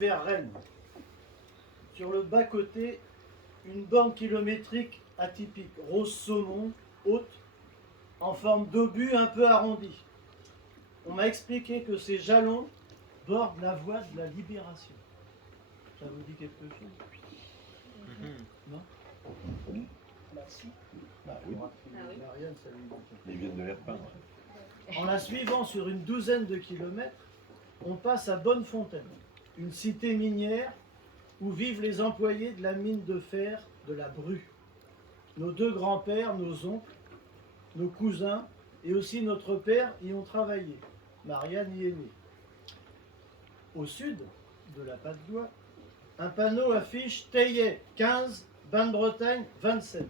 vers Rennes. Sur le bas-côté, une borne kilométrique atypique, rose saumon, haute, en forme d'obus un peu arrondi. On m'a expliqué que ces jalons bordent la voie de la libération. Ça vous dit quelque chose? Non? Bah si. Bah, oui. Marianne, ça lui dit. Ils viennent de les repeindre. En la suivant sur une douzaine de kilomètres, on passe à Bonnefontaine, une cité minière où vivent les employés de la mine de fer de la Bru. Nos deux grands-pères, nos oncles, nos cousins et aussi notre père y ont travaillé. Marianne y est née. Au sud de la Patte-d'Oie, un panneau affiche Teillet 15, Bain-de-Bretagne 27.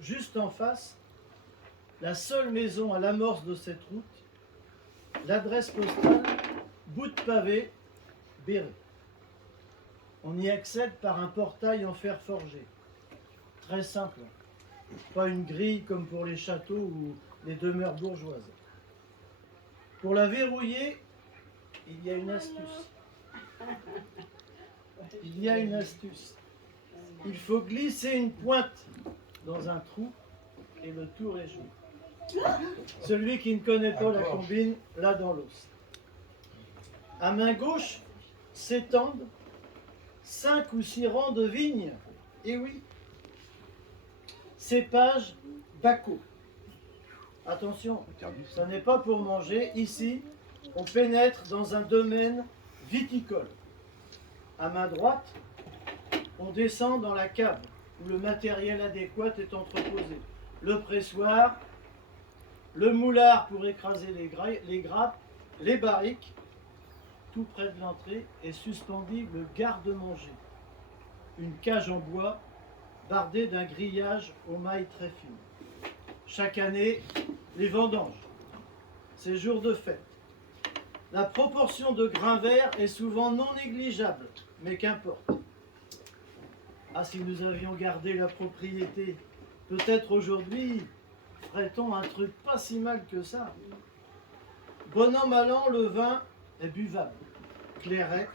Juste en face, la seule maison à l'amorce de cette route, l'adresse postale, bout de pavé, Béret. On y accède par un portail en fer forgé. Très simple. Pas une grille comme pour les châteaux ou les demeures bourgeoises. Pour la verrouiller, il y a une astuce. Il y a une astuce. Il faut glisser une pointe dans un trou et le tour est joué. Celui qui ne connaît pas la combine, là dans l'os. À main gauche s'étendent 5 ou 6 rangs de vignes. Et oui, cépage Baco. Attention, ça n'est pas pour manger. Ici, on pénètre dans un domaine viticole. À main droite, on descend dans la cave où le matériel adéquat est entreposé. Le pressoir, le moulard pour écraser les grappes, les barriques. Tout près de l'entrée est suspendu le garde-manger, une cage en bois bardée d'un grillage aux mailles très fines. Chaque année, les vendanges, ces jours de fête. La proportion de grains verts est souvent non négligeable, mais qu'importe. Ah, si nous avions gardé la propriété, peut-être aujourd'hui ferait-on un truc pas si mal que ça. Bon an, mal an, le vin est buvable, clairet,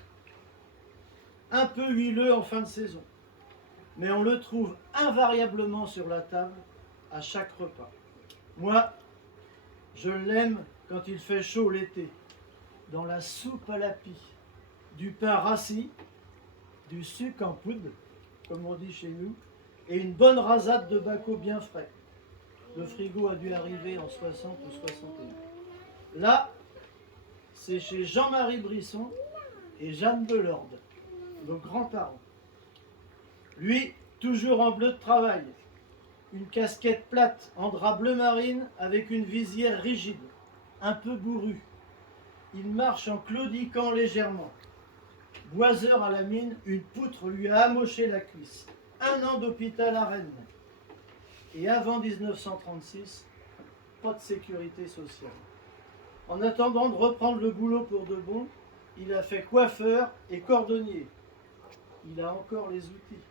un peu huileux en fin de saison, mais on le trouve invariablement sur la table à chaque repas. Moi, je l'aime quand il fait chaud l'été, dans la soupe à la pie, du pain rassis, du sucre en poudre, comme on dit chez nous, et une bonne rasade de Baco bien frais. Le frigo a dû arriver en 60 ou 61. Là, c'est chez Jean-Marie Brisson et Jeanne Delorde, nos grands-parents. Lui, toujours en bleu de travail, une casquette plate en drap bleu marine avec une visière rigide, un peu bourrue. Il marche en claudiquant légèrement. Boiseur à la mine, une poutre lui a amoché la cuisse. 1 an d'hôpital à Rennes. Et avant 1936, pas de sécurité sociale. En attendant de reprendre le boulot pour de bon, il a fait coiffeur et cordonnier. Il a encore les outils.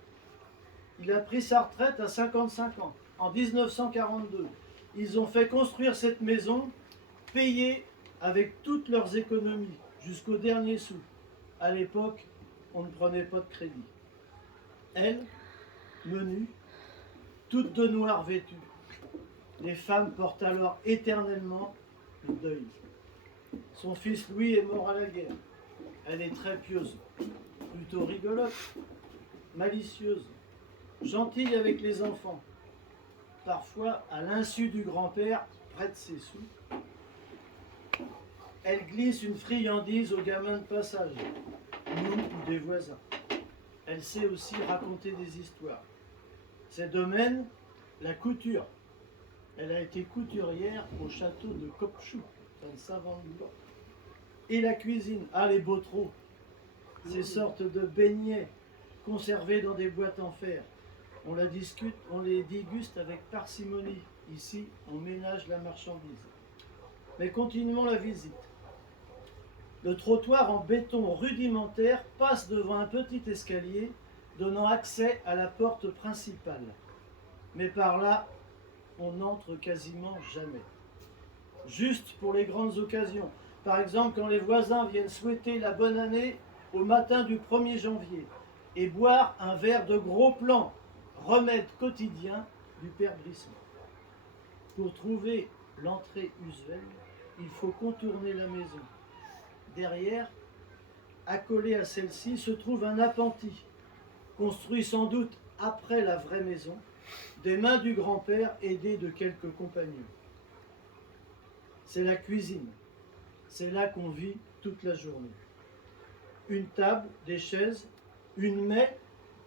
Il a pris sa retraite à 55 ans, en 1942. Ils ont fait construire cette maison, payée avec toutes leurs économies, jusqu'au dernier sou. À l'époque, on ne prenait pas de crédit. Elle, menue, toute de noir vêtue. Les femmes portent alors éternellement le deuil. Son fils Louis est mort à la guerre. Elle est très pieuse, plutôt rigolote, malicieuse, gentille avec les enfants. Parfois, à l'insu du grand-père, prête ses sous. Elle glisse une friandise aux gamins de passage, nous ou des voisins. Elle sait aussi raconter des histoires. Ses domaines, la couture. Elle a été couturière au château de Copchou, dans le Savant-de-Bois. Et la cuisine, les botreaux, ces sortes de beignets conservés dans des boîtes en fer. On les déguste avec parcimonie. Ici, on ménage la marchandise. Mais continuons la visite. Le trottoir en béton rudimentaire passe devant un petit escalier donnant accès à la porte principale. Mais par là, on n'entre quasiment jamais. Juste pour les grandes occasions. Par exemple, quand les voisins viennent souhaiter la bonne année au matin du 1er janvier et boire un verre de gros plan, remède quotidien du père Brisson. Pour trouver l'entrée usuelle, il faut contourner la maison. Derrière, accolé à celle-ci, se trouve un appentis, construit sans doute après la vraie maison, des mains du grand-père aidé de quelques compagnons. C'est la cuisine. C'est là qu'on vit toute la journée. Une table, des chaises, une maie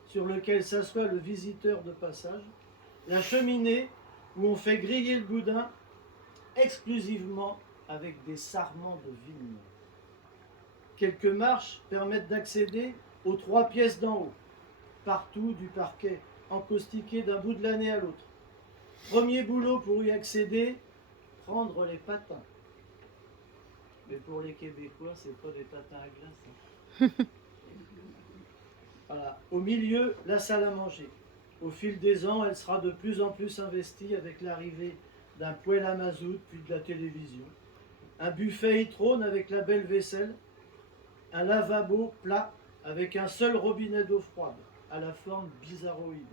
sur laquelle s'assoit le visiteur de passage, la cheminée où on fait griller le boudin exclusivement avec des sarments de vigne. Quelques marches permettent d'accéder aux 3 pièces d'en haut, partout du parquet, encaustiqué d'un bout de l'année à l'autre. Premier boulot pour y accéder, prendre les patins. Mais pour les Québécois, c'est pas des patins à glace. Hein. Voilà. Au milieu, la salle à manger. Au fil des ans, elle sera de plus en plus investie avec l'arrivée d'un poêle à mazout, puis de la télévision. Un buffet y trône avec la belle vaisselle, un lavabo plat avec un seul robinet d'eau froide, à la forme bizarroïde.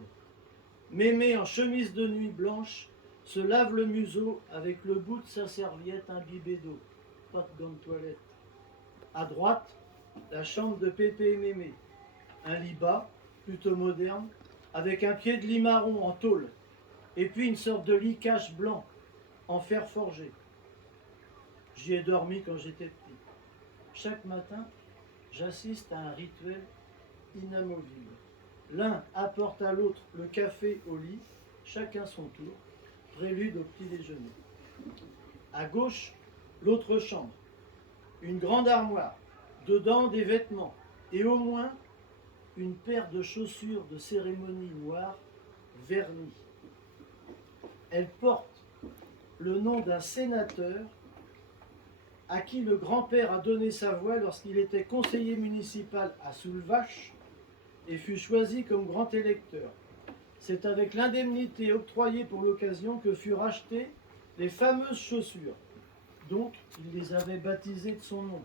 Mémé en chemise de nuit blanche se lave le museau avec le bout de sa serviette imbibée d'eau. Pas de gants de toilette. À droite, la chambre de Pépé et Mémé. Un lit bas, plutôt moderne, avec un pied de lit marron en tôle, et puis une sorte de lit cache blanc, en fer forgé. J'y ai dormi quand j'étais petit. Chaque matin, j'assiste à un rituel inamovible. L'un apporte à l'autre le café au lit, chacun son tour, prélude au petit déjeuner. À gauche, l'autre chambre, une grande armoire, dedans des vêtements, et au moins une paire de chaussures de cérémonie noires vernies. Elle porte le nom d'un sénateur à qui le grand-père a donné sa voix lorsqu'il était conseiller municipal à Soulvache et fut choisi comme grand électeur. C'est avec l'indemnité octroyée pour l'occasion que furent achetées les fameuses chaussures. Donc, il les avait baptisées de son nom.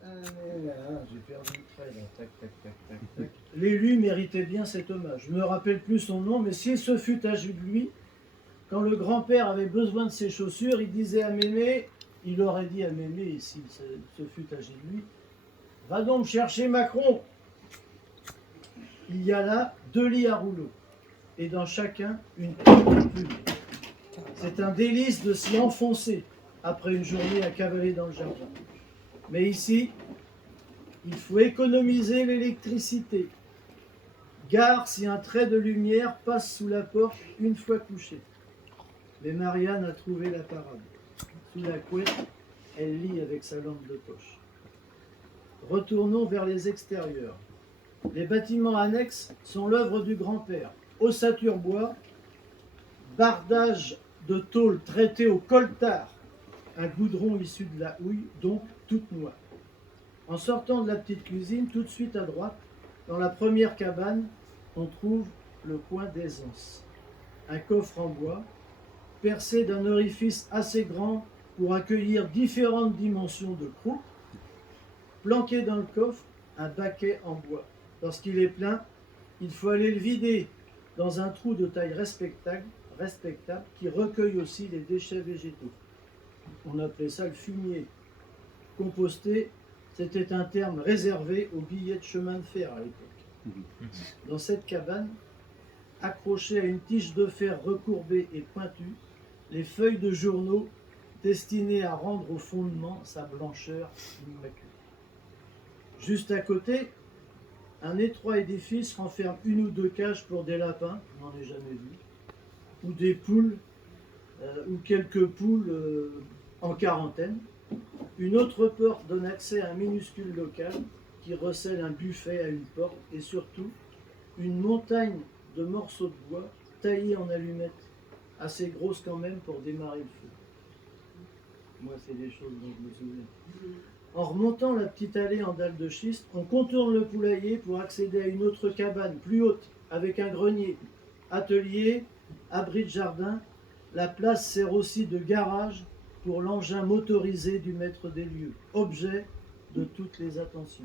J'ai perdu le trait, là. Tac, tac, tac, tac, tac. L'élu méritait bien cet hommage. Je ne me rappelle plus son nom, mais si ce fut à lui, quand le grand-père avait besoin de ses chaussures, il disait à Mémé, il aurait dit à Mémé, et si ce fut à lui, va donc chercher Macron. Il y a là 2 lits à rouleaux, et dans chacun une petite plume. C'est un délice de s'y enfoncer après une journée à cavaler dans le jardin. Mais ici, il faut économiser l'électricité. Gare si un trait de lumière passe sous la porte une fois couché. Mais Marianne a trouvé la parade. Sous la couette, elle lit avec sa lampe de poche. Retournons vers les extérieurs. Les bâtiments annexes sont l'œuvre du grand-père. Ossature bois, bardage de tôle traité au coltard, un goudron issu de la houille, donc toute noire. En sortant de la petite cuisine, tout de suite à droite, dans la première cabane, on trouve le coin d'aisance. Un coffre en bois, percé d'un orifice assez grand pour accueillir différentes dimensions de croupe. Planqué dans le coffre, un baquet en bois. Lorsqu'il est plein, il faut aller le vider dans un trou de taille respectable qui recueille aussi les déchets végétaux. On appelait ça le fumier. Composter, c'était un terme réservé aux billets de chemin de fer à l'époque. Dans cette cabane, accrochées à une tige de fer recourbée et pointue, les feuilles de journaux destinées à rendre au fondement sa blancheur immaculée. Juste à côté, un étroit édifice renferme 1 ou 2 cages pour des lapins, je n'en ai jamais vu, ou des poules, ou quelques poules en quarantaine. Une autre porte donne accès à un minuscule local qui recèle un buffet à une porte et surtout une montagne de morceaux de bois taillés en allumettes, assez grosses quand même pour démarrer le feu. Moi, c'est des choses dont je me souviens. En remontant la petite allée en dalle de schiste, on contourne le poulailler pour accéder à une autre cabane plus haute avec un grenier, atelier, abri de jardin. La place sert aussi de garage pour l'engin motorisé du maître des lieux, objet de toutes les attentions.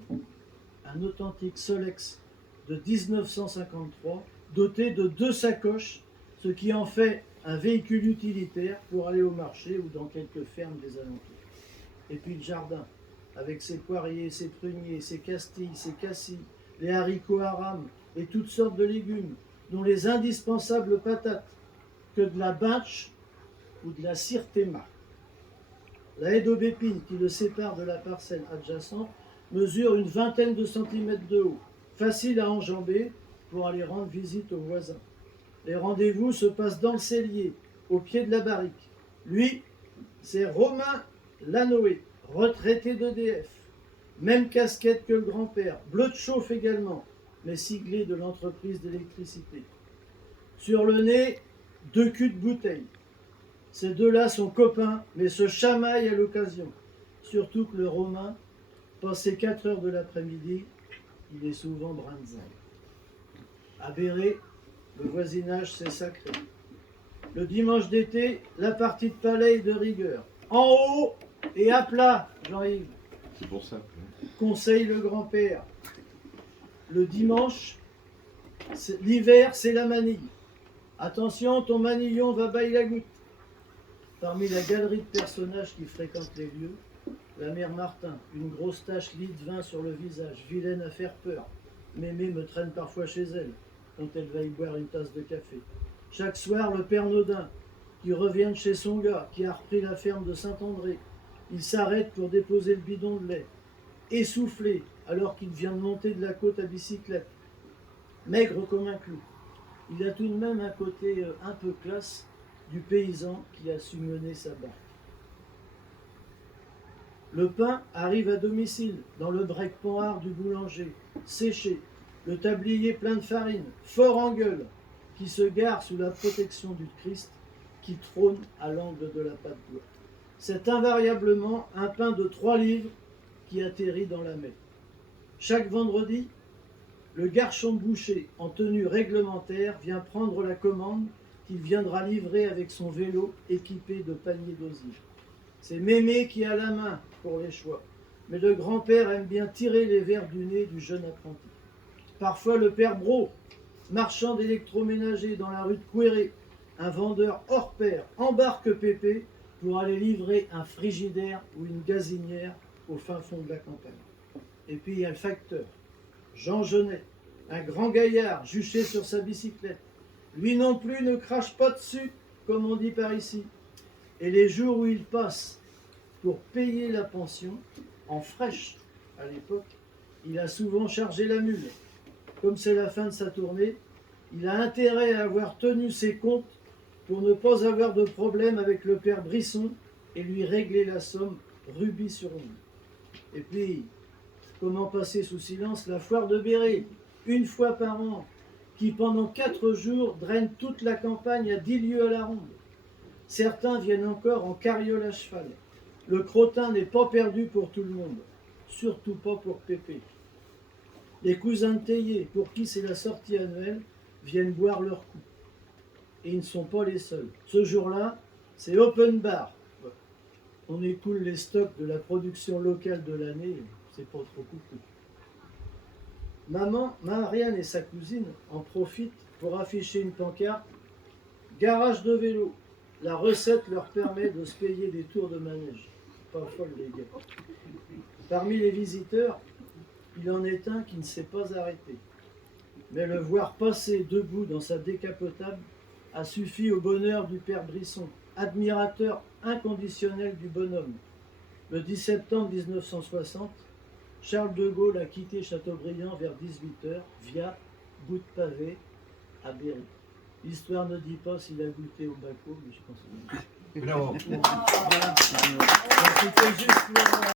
Un authentique Solex de 1953, doté de 2 sacoches, ce qui en fait un véhicule utilitaire pour aller au marché ou dans quelques fermes des alentours. Et puis le jardin, avec ses poiriers, ses pruniers, ses castilles, ses cassis, les haricots à rames et toutes sortes de légumes, dont les indispensables patates, que de la binche ou de la sirtema. La haie d'aubépine qui le sépare de la parcelle adjacente mesure une vingtaine de centimètres de haut, facile à enjamber pour aller rendre visite aux voisins. Les rendez-vous se passent dans le cellier, au pied de la barrique. Lui, c'est Romain Lanoé, retraité d'EDF. Même casquette que le grand-père, bleu de chauffe également, mais siglé de l'entreprise d'électricité. Sur le nez, 2 culs de bouteille. Ces deux-là sont copains, mais se chamaillent à l'occasion. Surtout que le Romain, passé 4 heures de l'après-midi, il est souvent brin de zinc. À Béret, le voisinage c'est sacré. Le dimanche d'été, la partie de palais est de rigueur. En haut et à plat, Jean-Yves. C'est pour ça. Conseille le grand-père. Le dimanche, l'hiver, c'est la manille. Attention, ton manillon va bailler la goutte. Parmi la galerie de personnages qui fréquentent les lieux, la mère Martin, une grosse tache lit de vin sur le visage, vilaine à faire peur. Mémé me traîne parfois chez elle, quand elle va y boire une tasse de café. Chaque soir, le père Naudin, qui revient de chez son gars, qui a repris la ferme de Saint-André. Il s'arrête pour déposer le bidon de lait, essoufflé, alors qu'il vient de monter de la côte à bicyclette. Maigre comme un clou. Il a tout de même un côté un peu classe du paysan qui a su mener sa barque. Le pain arrive à domicile, dans le brec-panhard du boulanger, séché, le tablier plein de farine, fort en gueule, qui se gare sous la protection du Christ qui trône à l'angle de la pâte bois. C'est invariablement un pain de 3 livres qui atterrit dans la messe. Chaque vendredi, le garçon de boucher en tenue réglementaire vient prendre la commande qu'il viendra livrer avec son vélo équipé de paniers d'osier. C'est Mémé qui a la main pour les choix, mais le grand-père aime bien tirer les vers du nez du jeune apprenti. Parfois le père Brault, marchand d'électroménager dans la rue de Couéré, un vendeur hors pair, embarque Pépé pour aller livrer un frigidaire ou une gazinière au fin fond de la campagne. Et puis il y a le facteur, Jean Genet, un grand gaillard juché sur sa bicyclette. Lui non plus ne crache pas dessus, comme on dit par ici. Et les jours où il passe pour payer la pension, en fraîche à l'époque, il a souvent chargé la mule. Comme c'est la fin de sa tournée, il a intérêt à avoir tenu ses comptes pour ne pas avoir de problème avec le père Brisson et lui régler la somme rubis sur ongle. Et puis, comment passer sous silence la foire de Béret, une fois par an, qui pendant 4 jours draine toute la campagne à 10 lieues à la ronde. Certains viennent encore en carriole à cheval. Le crottin n'est pas perdu pour tout le monde, surtout pas pour Pépé. Les cousins de Théier, pour qui c'est la sortie annuelle, viennent boire leur coup. Et ils ne sont pas les seuls. Ce jour-là, c'est open bar. On écoule les stocks de la production locale de l'année, c'est pas trop coûteux. Maman, Marianne et sa cousine en profitent pour afficher une pancarte. Garage de vélo. La recette leur permet de se payer des tours de manège. Pas folle les gars. Parmi les visiteurs, il en est un qui ne s'est pas arrêté. Mais le voir passer debout dans sa décapotable a suffi au bonheur du père Brisson, admirateur inconditionnel du bonhomme. Le 10 septembre 1960, Charles de Gaulle a quitté Châteaubriand vers 18h via bout de pavé à Béret. L'histoire ne dit pas s'il a goûté au baco, mais je pense que... Non. Voilà. C'était juste